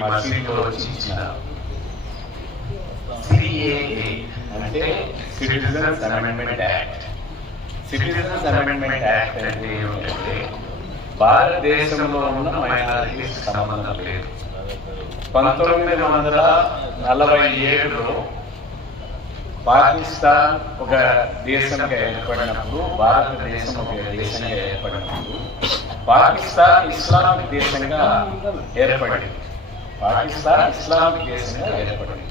మసీదులో వచ్చి ఇచ్చినారు సిఏఏ అంటే citizens amendment act citizens amendment act అంటే ఏమిటంటే భారతదేశంలో ఉన్న మైనారిటీస్ సంబంధం లేదు. పంతొమ్మిది వందల నలభై ఏడులో పాకిస్తాన్ ఒక దేశంగా ఏర్పడినప్పుడు భారతదేశం ఒక దేశంగా ఏర్పడినప్పుడు పాకిస్తాన్ ఇస్లామిక్ దేశంగా ఏర్పడింది. పాకిస్తాన్ ఇస్లామిక్ దేశంగా ఏర్పడింది.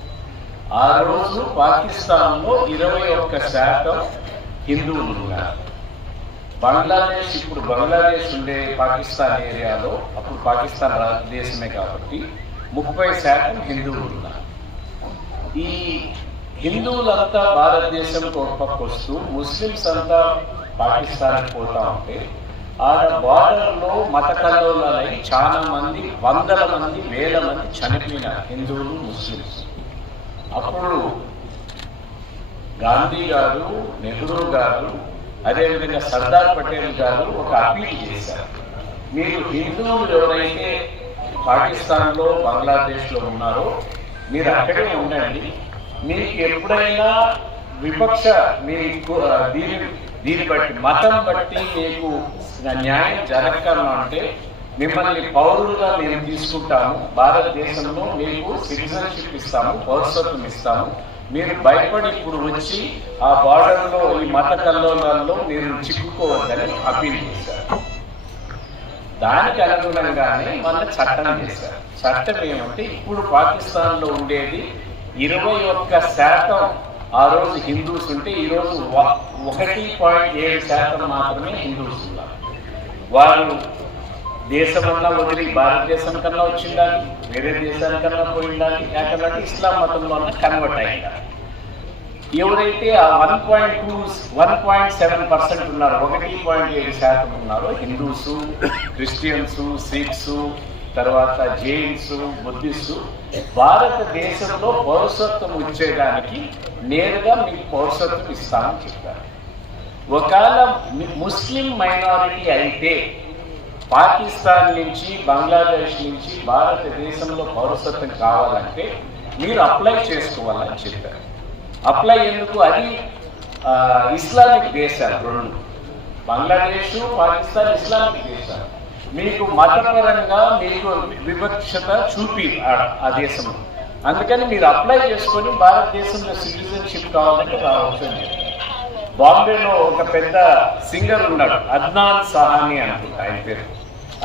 ఆ రోజు పాకిస్తాన్లో ఇరవై ఒక్క శాతం హిందువులు ఉన్నారు. బంగ్లాదేశ్ ఇప్పుడు బంగ్లాదేశ్ ఉండే పాకిస్తాన్ ఏరియాలో అప్పుడు పాకిస్తాన్ దేశమే కాబట్టి ముప్పై శాతం హిందువులు ఉన్నారు. ఈ హిందువులంతా భారతదేశంకి ఒక పక్క వస్తూ ముస్లిమ్స్ అంతా పాకిస్తాన్కి పోతా ఉంటే ఆడ బార్డర్లో మత కల్లోలై చాలా మంది వందల మంది వేల మంది చనిపోయినారు. హిందువులు ముస్లిమ్స్ అప్పుడు గాంధీ గారు నెహ్రూ గారు అదేవిధంగా సర్దార్ పటేల్ గారు ఒక అప్పీల్ చేశారు. మీరు హిందువులు ఎవరైతే పాకిస్తాన్లో బంగ్లాదేశ్లో ఉన్నారో మీరు అక్కడే ఉండండి. మీకు ఎప్పుడైనా విపక్ష మీ దీని దీన్ని బట్టి మతం బట్టి మీకు న్యాయం జరగకను అంటే మిమ్మల్ని పౌరులుగా మేము తీసుకుంటాము భారతదేశంలో మీకు సిటిజన్షిప్ ఇస్తాము పౌరసత్వం ఇస్తాము. మీరు భయపడి ఇప్పుడు వచ్చి ఆ బార్డర్లో ఈ మత కల్లోలాల్లో మీరు చిక్కుకోవద్దని అప్పీల్ చేశారు. దానికి అనుగుణంగానే మన చట్టం చేశారు. చట్టం ఏమంటే ఇప్పుడు పాకిస్తాన్లో ఉండేది ఇరవై ఒక్క శాతం ఆ రోజు హిందూస్ ఉంటే ఈ రోజు ఒకటి పాయింట్ ఏడు శాతం మాత్రమే హిందూస్ ఉన్నారు. వాళ్ళు దేశమన్నా వదిలి భారతదేశం కన్నా వచ్చిండాలి వేరే దేశానికన్నా పోయిండాలి ఎక్కడంటే ఇస్లాం మతంలో కన్వర్ట్ అయ్యిండాలి ఎవరైతే ఆ one point two one point seven percent ఉన్నారో ఒకటి పాయింట్ ఏడు శాతం ఉన్నారో హిందూస్ క్రిస్టియన్స్ సిఖ్స్ తర్వాత జైన్స్ బుద్ధిస్టు భారతదేశంలో పౌరసత్వం వచ్చేదానికి నేరుగా మీకు పౌరసత్వం ఇస్తామని చెప్పారు. ఒకవేళ ముస్లిం మైనారిటీ అయితే పాకిస్తాన్ నుంచి బంగ్లాదేశ్ నుంచి భారతదేశంలో పౌరసత్వం కావాలంటే మీరు అప్లై చేసుకోవాలని చెప్పారు. అప్లై ఎందుకు? అది ఇస్లామిక్ దేశాలు రెండు. బంగ్లాదేశ్ పాకిస్తాన్ ఇస్లామిక్ దేశాలు. మీకు మతపరంగా మీకు వివక్షత చూపి ఆ దేశంలో. అందుకని మీరు అప్లై చేసుకొని భారతదేశంలో సిటిజన్షిప్ కావాలంటే రావచ్చు అని బాంబేలో ఒక పెద్ద సింగర్ ఉన్నాడు అద్నాన్ సహాని అనుకుంటా ఆయన పేరు.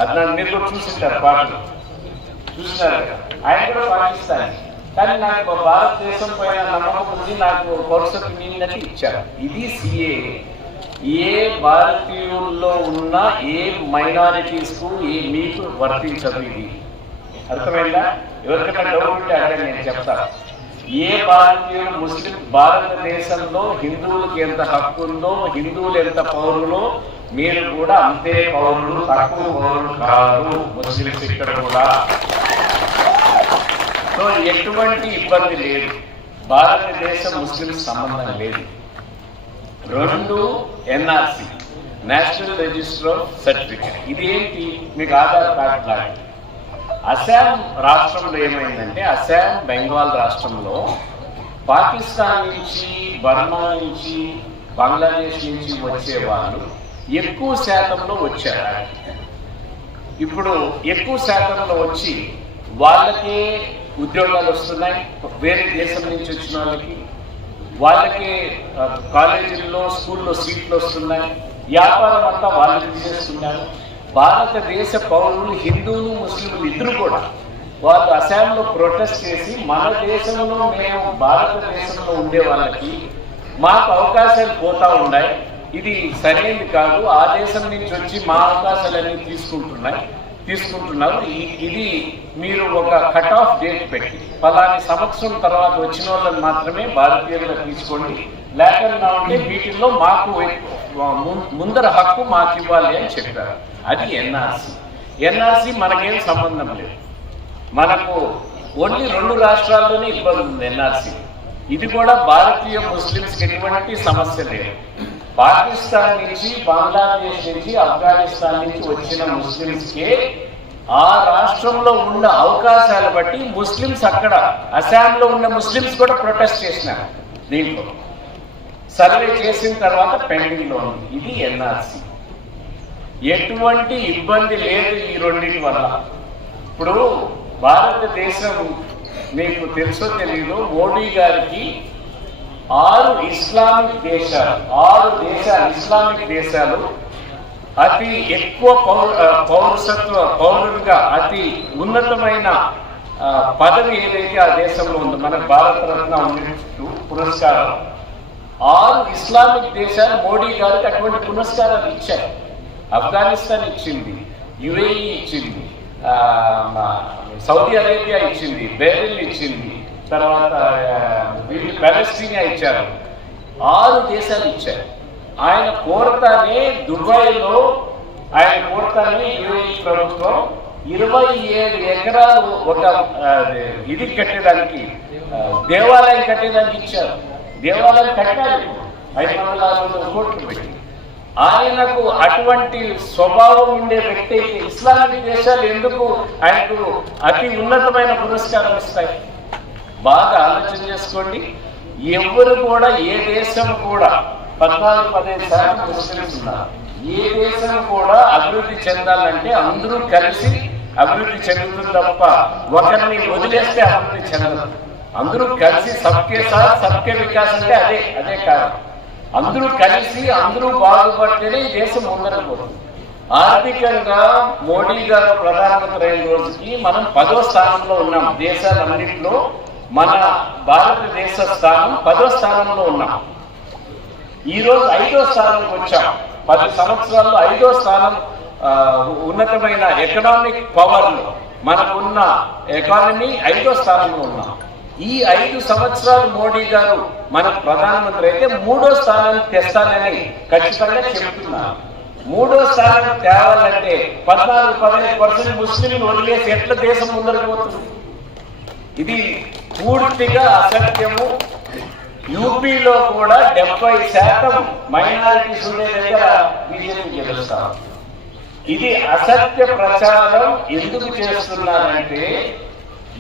అద్నాన్ మీరు కూడా చూసింటారు పాటలు. చూసినారు ఆయన కూడా పాకిస్తాన్. కానీ నాకు భారతదేశం పైన నమ్మకం ఉంది నాకు పౌరసత్వం మీదని ఇచ్చారు. ఇది సిఏ ఏ భారతీయుల్లో ఉన్న ఏ మైనారిటీస్కు ఏ మీకు వర్తించదు ఇది. అర్థమైందా? ఎవరికైనా డౌట్ ఉంటే అడగండి నేను చెప్తాను ఏ భారతీయులు ముస్లిం భారతదేశంలో హిందువులకు ఎంత హక్కు ఉందో హిందువులు ఎంత పౌరులో మీరు కూడా అంతే పౌరులు తక్కువ పౌరులు కాదు. ముస్లింస్ ఇక్కడ కూడా. సో ఎటువంటి ఇబ్బంది లేదు. భారతదేశం ముస్లిం సంబంధం లేదు. రెండు NRC national register of certificate. ఇది ఏంటి మీకు ఆధార్ కార్డు లాంటి అస్సాం రాష్ట్రంలో ఏమైందంటే అస్సాం బెంగాల్ రాష్ట్రంలో పాకిస్తాన్ నుంచి బర్మా నుంచి బంగ్లాదేశ్ నుంచి వచ్చే వాళ్ళు ఎక్కువ శాతంలో వచ్చారు. ఇప్పుడు ఎక్కువ శాతంలో వచ్చి వాళ్ళకే ఉద్యోగాలు వస్తున్నాయి. వేరే దేశం నుంచి వచ్చిన వాళ్ళకి వాళ్ళకి కాలేజీల్లో స్కూల్లో సీట్లు వస్తున్నాయి. వ్యాపారం అంతా వాళ్ళు చేస్తున్నారు. భారతదేశ పౌరులు హిందువులు ముస్లింలు ఇద్దరు కూడా వాళ్ళు అస్సాంలో ప్రొటెస్ట్ చేసి మన దేశంలో మేము భారతదేశంలో ఉండే వాళ్ళకి మాకు అవకాశాలు పోతా ఉన్నాయి. ఇది సరైనది కాదు. ఆ దేశం నుంచి వచ్చి మా అవకాశాలన్నీ తీసుకుంటున్నాయి. తీసుకుంటున్నారు. ఇది మీరు ఒక కట్ ఆఫ్ డేట్ పెట్టి పలాని సంవత్సరం తర్వాత వచ్చిన వాళ్ళని మాత్రమే భారతీయులుగా తీసుకోండి. లేకుండా ఉంటే వీటిల్లో మాకు ముందర హక్కు మాకు ఇవ్వాలి అని చెప్పారు. అది ఎన్ఆర్సి. ఎన్ఆర్సి మనకేం సంబంధం లేదు. మనకు ఓన్లీ రెండు రాష్ట్రాల్లోనే ఇబ్బంది ఉంది ఎన్ఆర్సి. ఇది కూడా భారతీయ ముస్లింస్కి ఎటువంటి సమస్య లేదు. పాకిస్తాన్ నుంచి బంగ్లాదేశ్ నుంచి ఆఫ్ఘనిస్తాన్ నుంచి వచ్చిన ముస్లింస్కే ఆ రాష్ట్రంలో ఉన్న అవకాశాలు బట్టి ముస్లిమ్స్ అక్కడ అస్సాంలో ఉన్న ముస్లిమ్స్ కూడా ప్రొటెస్ట్ చేసినారు దీంట్లో. సర్వే చేసిన తర్వాత పెండింగ్లో ఉంది. ఇది ఎన్ఆర్సి. ఎటువంటి ఇబ్బంది లేదు ఈ రెండింటి వల్ల. ఇప్పుడు భారతదేశం మీకు తెలుసో తెలియదు మోడీ గారికి ఆరు ఇస్లామిక్ దేశాలు ఆరు దేశాలు ఇస్లామిక్ దేశాలు అతి ఎక్కువ పౌర పౌరసత్వ పౌరుడిగా అతి ఉన్నతమైన ఆ, పదవి ఏదైతే ఆ దేశంలో ఉందో మన భారతరత్న ఉన్నట్టు పురస్కారం ఆరు ఇస్లామిక్ దేశాలు మోడీ గారికి అటువంటి పురస్కారాలు ఇచ్చారు. ఆఫ్ఘనిస్తాన్ ఇచ్చింది యుఏఈ ఇచ్చింది ఆ, సౌదీ అరేబియా ఇచ్చింది బెరిల్ ఇచ్చింది తర్వాత వీళ్ళు పాలస్తీనియా ఇచ్చారు. ఆరు దేశాలు ఇచ్చారు. ఆయన కోరతానే దుబాయ్లో ఆయన కోరతానే యుఏఈ ప్రభుత్వం ఇరవై ఏడు ఎకరాలు ఒక ఇది కట్టేదానికి దేవాలయం కట్టేదానికి ఇచ్చారు. దేవాలయం కట్టాలి. ఐదు వందల ఆరు వందల కోట్లు పెట్టి. ఆయనకు అటువంటి స్వభావం ఉండే వ్యక్తి ఇస్లామిక్ దేశాలు ఎందుకు ఆయనకు అతి ఉన్నతమైన పురస్కారం ఇస్తాయి? బాగా ఆలోచన చేసుకోండి. ఎవరు కూడా ఏ దేశం కూడా పద్నాలుగు పదిహేను శాతం ముస్లిమ్స్ ఉన్నారు. ఏ దేశం కూడా అభివృద్ధి చెందాలంటే అందరూ కలిసి అభివృద్ధి చెందుతుంది తప్ప ఒకరిని వదిలేస్తే అభివృద్ధి చెందదు అందరూ కలిసి సబ్కే సార్ సబ్కే వికాస్ అంటే అదే అదే కారణం. అందరూ కలిసి అందరూ బాగుపడితేనే దేశం ముందరకు పోతుంది. ఆర్థికంగా మోడీ గారు ప్రధానమంత్రి అయిన రోజుకి మనం పదో స్థానంలో ఉన్నాం. దేశాలన్నింటిలో మన భారతదేశ స్థానం పదో స్థానంలో ఉన్నాం. ఈ రోజు ఐదో స్థానంకి వచ్చాం. పది సంవత్సరాల్లో ఐదో స్థానం ఉన్నతమైన ఎకనామిక్ పవర్ మనకున్న ఎకానమీ ఐదో స్థానంలో ఉన్నాం. ఈ ఐదు సంవత్సరాలు మోడీ గారు మన ప్రధానమంత్రి అయితే మూడో స్థానాన్ని తెస్తానని ఖచ్చితంగా చెప్తున్నారు మూడో స్థానం తేవాలంటే పద్నాలుగు పదిహేను పర్సెంట్ ముస్లింలు వదిలేసి ఎట్లా దేశం ముందరకు పోతుంది? ఇది పూర్తిగా అసత్యము. యూపీలో కూడా డెబ్బై శాతం మైనారిటీస్ ఉండే దగ్గర బీజేపీ గెలుస్తాం. ఇది అసత్య ప్రచారం ఎందుకు చేస్తున్నారంటే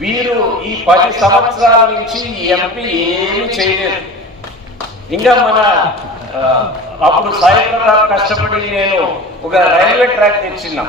వీరు ఈ పది సంవత్సరాల నుంచి ఈ ఎంపీ ఏమి చేయలేదు. ఇంకా మన అప్పుడు సాయి ప్రతాప్ కష్టపడి నేను ఒక రైల్వే ట్రాక్ తెచ్చిన్నా.